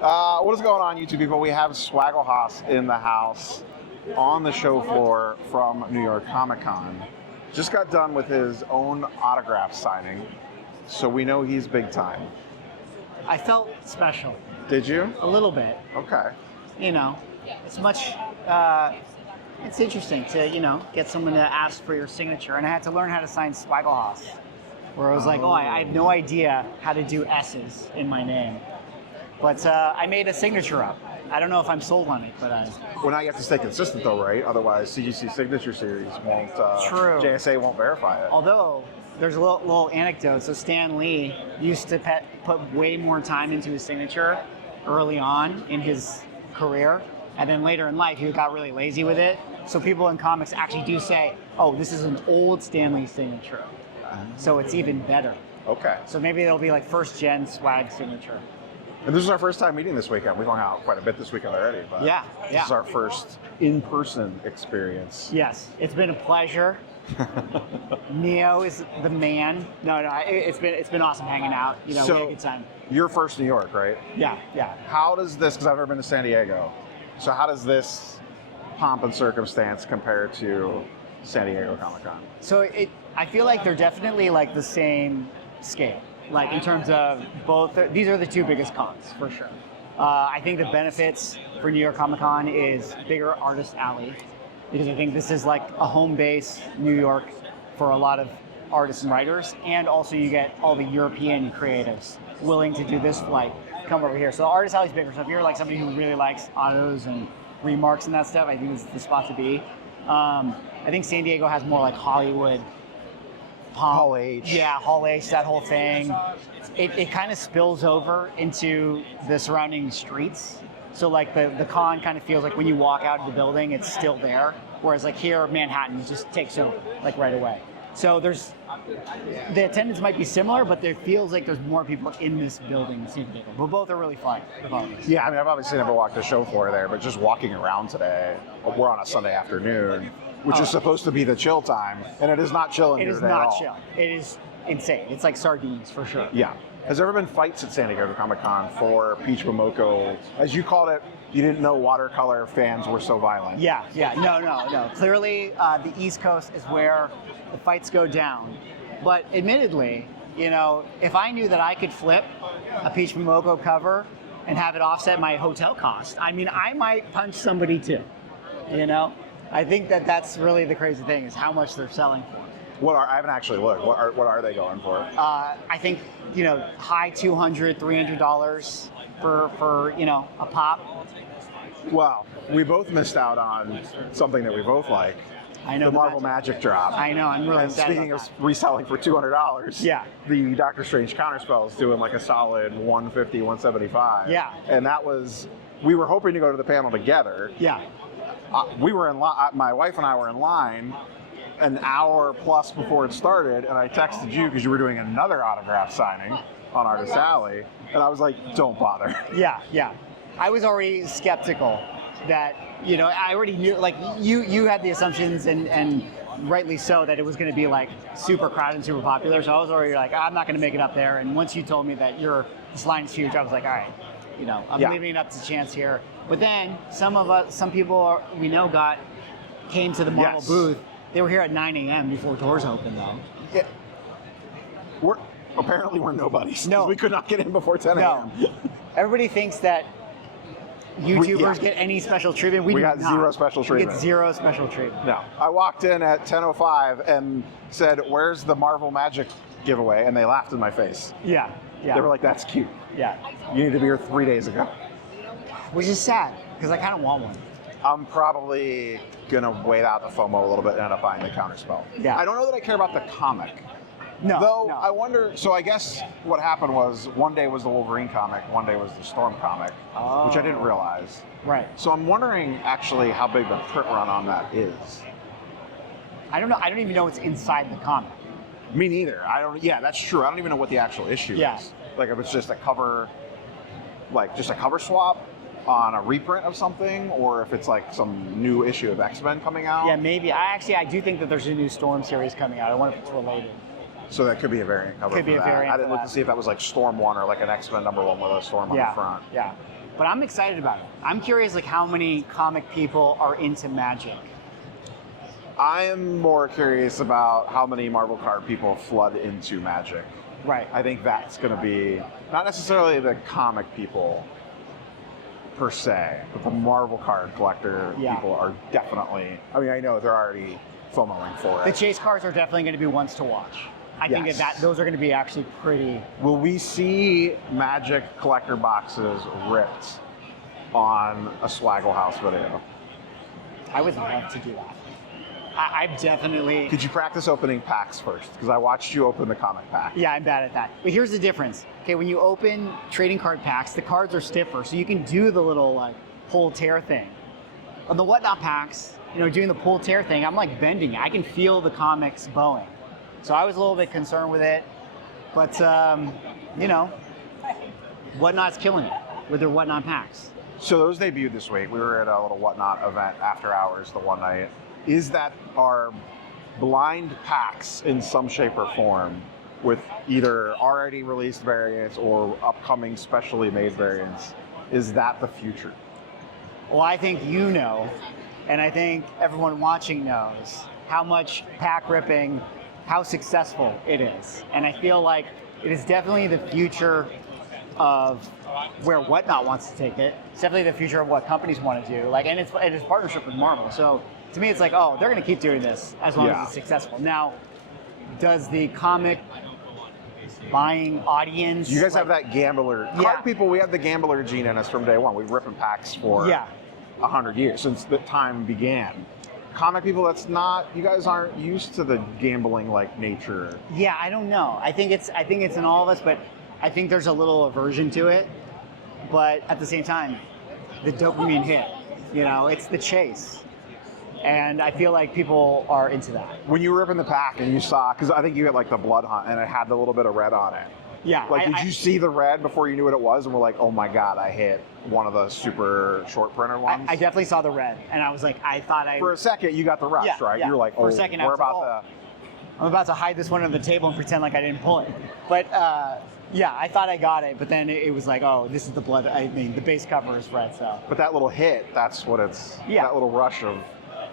What is going on, YouTube people? We have Swaggle Haas in the house on the show floor from New York Comic Con. Just got done with his own autograph signing, so we know he's big time. I felt special. Did you? A little bit. Okay. You know, it's much, it's interesting to, you know, get someone to ask for your signature. And I had to learn how to sign Swaggle Haas, where I was like, I have no idea how to do S's in my name. But I made a signature up. I don't know if I'm sold on it, but Well, now you have to stay consistent though, right? Otherwise, CGC Signature Series won't, True. JSA won't verify it. Although, there's a little anecdote. So Stan Lee used to put way more time into his signature early on in his career. And then later in life, he got really lazy with it. So people in comics actually do say, oh, this is an old Stan Lee signature. So it's even better. Okay. So maybe it'll be like first gen swag signature. And this is our first time meeting this weekend. We've hung out quite a bit this weekend already, but this is our first in-person experience. Yes, it's been a pleasure. Neo is the man. No, it's been awesome hanging out. You know, we had a good time. You're first New York, right? Yeah. How does this, because I've never been to San Diego, so how does this pomp and circumstance compare to San Diego Comic-Con? So I feel like they're definitely like the same scale. Like in terms of both, these are the two biggest cons for sure. I think the benefits for New York Comic Con is bigger artist alley, because I think this is like a home base, New York, for a lot of artists and writers, and also you get all the European creatives willing to do this flight, come over here. So the artist alley is bigger. So if you're like somebody who really likes autos and remarks and that stuff, I think it's the spot to be. I think San Diego has more like Hollywood. Hall H. Yeah, Hall H, that whole thing. It kind of spills over into the surrounding streets. So like the con kind of feels like when you walk out of the building, it's still there. Whereas like here, Manhattan just takes over like right away. So the attendance might be similar, but there feels like there's more people in this building than San Diego. But both are really fun. Yeah, I mean, I've obviously never walked the show floor there, but just walking around today, we're on a Sunday afternoon, which is supposed to be the chill time, and it is not chill in here today at all. It is not chill. It is insane. It's like sardines for sure. Yeah. Has there ever been fights at San Diego Comic Con for Peach Momoko? As you called it, you didn't know watercolor fans were so violent. Yeah. No. Clearly, the East Coast is where the fights go down. But admittedly, you know, if I knew that I could flip a Peach Momoko cover and have it offset my hotel cost, I mean, I might punch somebody too, you know? I think that's really the crazy thing, is how much they're selling for. I haven't actually looked. What are they going for? I think, you know, high $200, $300 for you know, a pop. Well, we both missed out on something that we both like. I know, the Marvel Magic drop. I know, I'm really sad. Speaking of reselling for $200, yeah, the Doctor Strange Counterspell is doing like a solid $150, $175. Yeah. And that was, we were hoping to go to the panel together. Yeah. We were in line, my wife and I were in line an hour plus before it started, and I texted you because you were doing another autograph signing on Artist Alley, and I was like, don't bother. Yeah. I was already skeptical that, you know, I already knew, like, you had the assumptions, and rightly so, that it was going to be like super crowded and super popular, so I was already like, I'm not going to make it up there, and once you told me that this line is huge, I was like, all right, you know, I'm leaving it up to chance here. But then some people we know came to the Marvel booth. They were here at 9 a.m. before doors opened, though. Yeah. Apparently we're nobodies. No. We could not get in before 10 a.m. No. Everybody thinks that YouTubers get any special treatment. We got zero special treatment. We get zero special treatment. No. I walked in at 10:05 and said, where's the Marvel Magic giveaway? And they laughed in my face. Yeah. They were like, that's cute. Yeah. You need to be here 3 days ago. Which is sad, because I kind of want one. I'm probably going to wait out the FOMO a little bit and end up buying the Counterspell. Yeah. I don't know that I care about the comic. No. I wonder, so I guess what happened was one day was the Wolverine comic, one day was the Storm comic, which I didn't realize. Right. So I'm wondering actually how big the print run on that is. I don't know. I don't even know what's inside the comic. Me neither. Yeah, that's true. I don't even know what the actual issue is. Like if it's just a cover, like just a cover swap on a reprint of something, or if it's like some new issue of X-Men coming out. Yeah, maybe. I do think that there's a new Storm series coming out. I wonder if it's related. So that could be a variant cover. Could be a variant. I didn't look to see if that was like Storm 1 or like an X-Men #1 with a Storm on the front. Yeah. But I'm excited about it. I'm curious like how many comic people are into Magic. I am more curious about how many Marvel card people flood into Magic. Right. I think that's going to be not necessarily the comic people per se, but the Marvel card collector people are definitely. I mean, I know they're already FOMOing for it. The chase cards are definitely going to be ones to watch. I think that those are going to be actually pretty. Will we see Magic collector boxes ripped on a Swaggle House video? I would love to do that. I've definitely. Could you practice opening packs first? Because I watched you open the comic pack. Yeah, I'm bad at that. But here's the difference. Okay, when you open trading card packs, the cards are stiffer, so you can do the little like pull tear thing. On the Whatnot packs, doing the pull tear thing, I'm like bending it. I can feel the comics bowing. So I was a little bit concerned with it, but Whatnot's killing it with their Whatnot packs. So those debuted this week. We were at a little Whatnot event after hours the one night. Is that our blind packs in some shape or form with either already released variants or upcoming specially made variants? Is that the future? Well, I think and I think everyone watching knows how much pack ripping, how successful it is. And I feel like it is definitely the future of where Whatnot wants to take it. It's definitely the future of what companies want to do. And it's partnership with Marvel. So to me, it's like, oh, they're going to keep doing this as long as it's successful. Now, does the comic buying audience? You guys have that gambler. Card people, we have the gambler gene in us from day one. We've ripping packs for 100 years, since the time began. Comic people, that's not, you guys aren't used to the gambling like nature. Yeah, I don't know. I think it's in all of us, but I think there's a little aversion to it. But at the same time, the dopamine hit, it's the chase. And I feel like people are into that. When you were ripping the pack and you saw, because I think you had like the blood hunt and it had the little bit of red on it. Yeah. Did you see the red before you knew what it was and were like, oh my God, I hit one of the super short printer ones? I definitely saw the red and I was like, For a second, you got the rush, right? Yeah. You were like, oh, for a second, I'm about to hide this one under the table and pretend like I didn't pull it. But I thought I got it, but then it was like, oh, this is the blood. I mean, the base cover is red, so. But that little hit, that's what it's, that little rush of,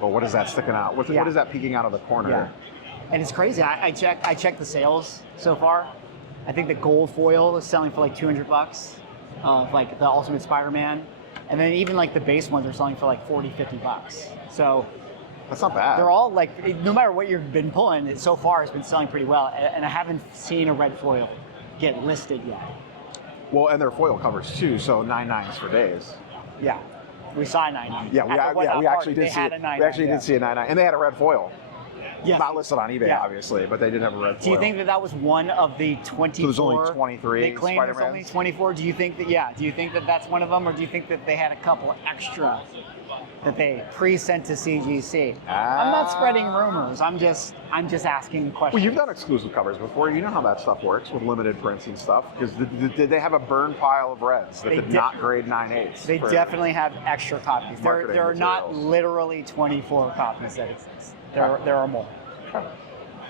well, what is that sticking out? What is that peeking out of the corner? Yeah. And it's crazy. I checked the sales so far. I think the gold foil is selling for like $200 of like the Ultimate Spider-Man. And then even like the base ones are selling for like $40, $50. So that's not bad. They're all like, no matter what you've been pulling, it so far has been selling pretty well. And I haven't seen a red foil get listed yet. Well, and their foil covers too, so 9.9s for days. Yeah. We saw a 9.9. Yeah, we actually did see. We actually did see a 9.9, and they had a red foil. Yes. Not listed on eBay, obviously, but they did have a red foil. Do you think that was one of the 24? So there's only 23 They claim there's only 24. Do you think that? Do you think that that's one of them, or do you think that they had a couple extra that they pre-sent to CGC? I'm not spreading rumors. I'm just asking questions. Well, you've done exclusive covers before. You know how that stuff works with limited prints and stuff. Because did they have a burn pile of reds that did not grade 9.8s? They definitely have extra copies. There are not literally 24 copies that exist. There are more.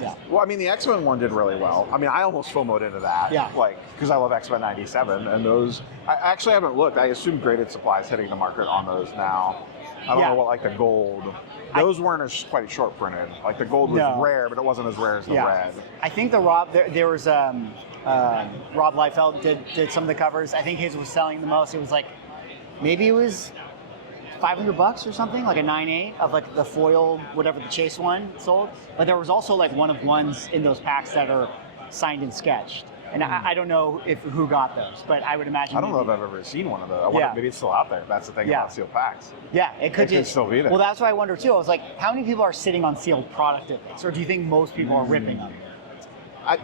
Yeah. Well, I mean, the X-Men one did really well. I mean, I almost FOMO'd into that. Yeah. Because I love X-Men 97, and those. I actually haven't looked. I assume graded supplies hitting the market on those now. I don't know what the gold. Those weren't as quite short printed. Like the gold was rare, but it wasn't as rare as the red. I think there was Rob Liefeld did some of the covers. I think his was selling the most. It was like maybe it was $500 or something, like a 9.8 of like the foil, whatever the chase one sold. But there was also like one of ones in those packs that are signed and sketched. And I don't know who got those, but I would imagine. I don't know if I've ever seen one of those. I wonder, maybe it's still out there. That's the thing about sealed packs. Yeah, it could still be there. Well, that's what I wonder too. I was like, how many people are sitting on sealed product at this? Or do you think most people are ripping them?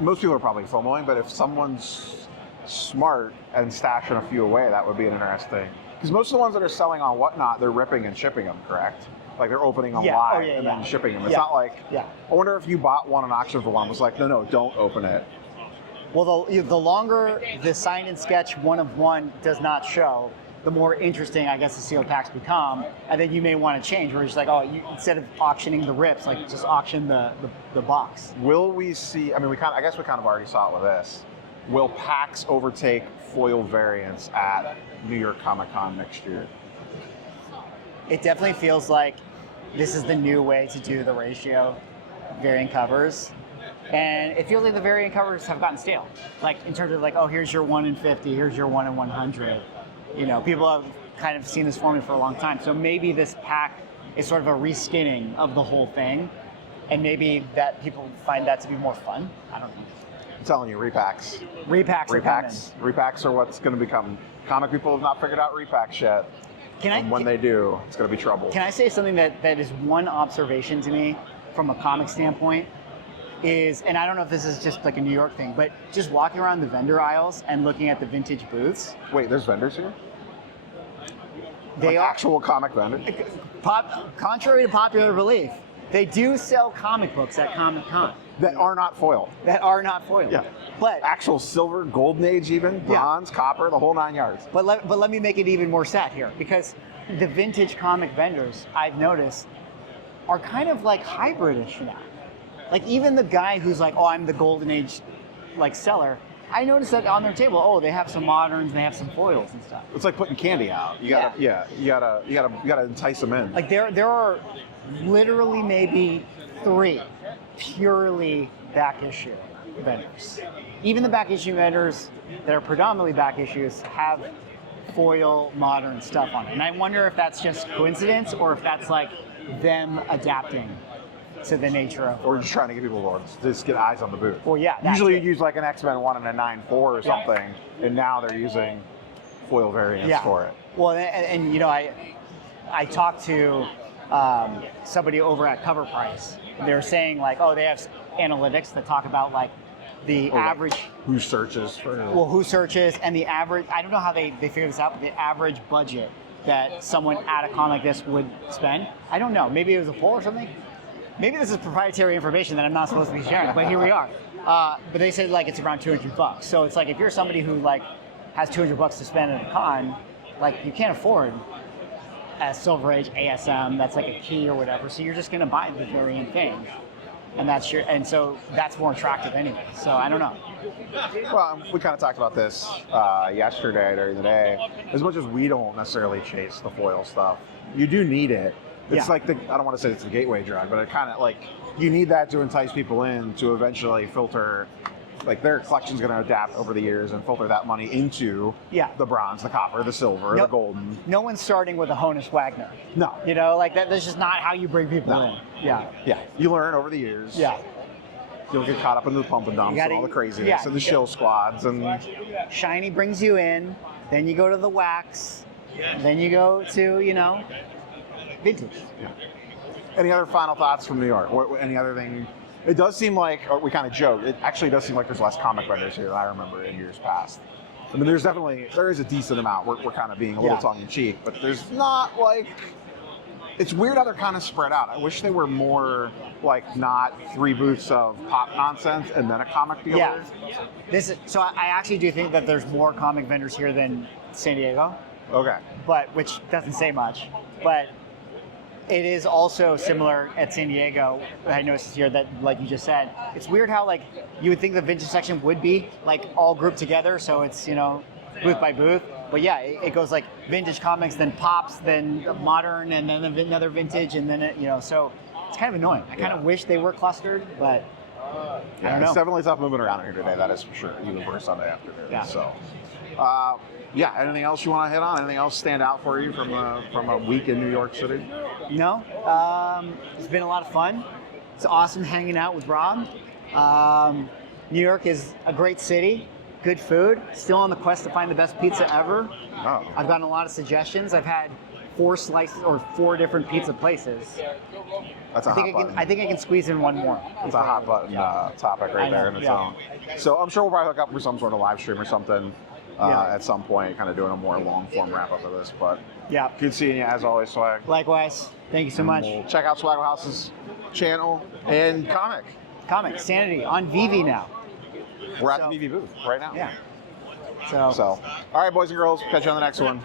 Most people are probably FOMOing, but if someone's smart and stashing a few away, that would be an interesting. Because most of the ones that are selling on Whatnot, they're ripping and shipping them, correct? Like they're opening them live and then shipping them. It's not like, I wonder if you bought one in auction for one, was like, no, don't open it. Well, the longer the sign and sketch one of one does not show, the more interesting, I guess, the sealed packs become. And then you may want to change, where it's like, instead of auctioning the rips, like just auction the box. Will we see? I mean, I guess we kind of already saw it with this. will PAX overtake foil variants at New York Comic Con next year? It definitely feels like this is the new way to do the ratio variant covers. And it feels like the variant covers have gotten stale. Like in terms of like, oh, here's your 1 in 50, here's your 1 in 100. You know, people have kind of seen this formula for a long time. So maybe this pack is sort of a reskinning of the whole thing. And maybe that people find that to be more fun. I don't know. I'm telling you, repacks. Repacks are coming. Repacks are what's going to become. Comic people have not figured out repacks yet. When they do, it's going to be trouble. Can I say something that is one observation to me from a comic standpoint is, and I don't know if this is just like a New York thing, but just walking around the vendor aisles and looking at the vintage booths. Wait, there's vendors here? They are actual comic vendors? Contrary to popular belief, they do sell comic books at Comic Con. That are not foil. That are not foil. Yeah. But actual silver, golden age even, bronze, copper, the whole 9 yards. But let me make it even more sad here, because the vintage comic vendors, I've noticed, are kind of like hybridish now. Like even the guy who's like, oh, I'm the golden age like seller, I noticed that on their table, oh, they have some moderns, they have some foils and stuff. It's like putting candy out. You gotta entice them in. Like there are literally maybe 3 purely back issue vendors. Even the back issue vendors that are predominantly back issues have foil modern stuff on it. And I wonder if that's just coincidence or if that's like them adapting to the nature of, or just trying to get people to just get eyes on the booth. Well, yeah. Usually you use like an X-Men 1 and a 9.4 or something, and now they're using foil variants for it. Well, and you know, I talked to somebody over at Cover Price. They're saying like, oh, they have analytics that talk about like the average. Who searches for? Well, who searches and the average. I don't know how they figure this out, but the average budget that someone at a con like this would spend. I don't know. Maybe it was a poll or something. Maybe this is proprietary information that I'm not supposed to be sharing, but here we are. But they said like it's around $200. So it's like if you're somebody who like has $200 to spend at a con, like you can't afford a Silver Age ASM that's like a key or whatever. So you're just going to buy the variant thing, and so that's more attractive anyway. So I don't know. Well, we kind of talked about this yesterday during the day. As much as we don't necessarily chase the foil stuff, you do need it. It's like I don't want to say it's the gateway drug, but it kind of like you need that to entice people in to eventually filter. Like their collection's going to adapt over the years and filter that money into the bronze, the copper, the silver, the golden. No one's starting with a Honus Wagner. No. You know, like that's just not how you bring people in. Yeah. You learn over the years. Yeah. You'll get caught up in the pump and dumps and all the craziness and the shill squads. And Shiny brings you in, then you go to the wax, then you go to, you know, vintage. Yeah. Any other final thoughts from New York? Any other thing? It does seem like, or we kind of joke, it actually does seem like there's less comic vendors here than I remember in years past. I mean, there is a decent amount. We're kind of being a little tongue-in-cheek, but there's not like, it's weird how they're kind of spread out. I wish they were more like not 3 booths of pop nonsense and then a comic dealer. Yeah. So I actually do think that there's more comic vendors here than San Diego. Okay. But, which doesn't say much, but it is also similar at San Diego. I noticed here that, like you just said, it's weird how like you would think the vintage section would be like all grouped together, so it's, you know, booth by booth. But yeah, it goes like vintage comics, then pops, then modern, and then another vintage, and then you know. So it's kind of annoying. I kind of wish they were clustered, but I don't know. It's definitely tough moving around here today. That is for sure. Even for a Sunday afternoon. Yeah. So. Anything else you want to hit on? Anything else stand out for you from a week in New York City? No. It's been a lot of fun. It's awesome hanging out with Rob. New York is a great city. Good food. Still on the quest to find the best pizza ever. Oh. I've gotten a lot of suggestions. I've had 4 slices or 4 different pizza places. That's a hot button. I think I can squeeze in one more. It's a hot button topic right there in its own. So I'm sure we'll probably hook up for some sort of live stream or something. At some point, kind of doing a more long-form wrap-up of this. But good seeing you, as always, Swag. Likewise. Thank you so much. We'll check out Swaggle House's channel and Comic Sanity on Vivi now. We're at the Vivi booth right now. Yeah. So, all right, boys and girls, catch you on the next one.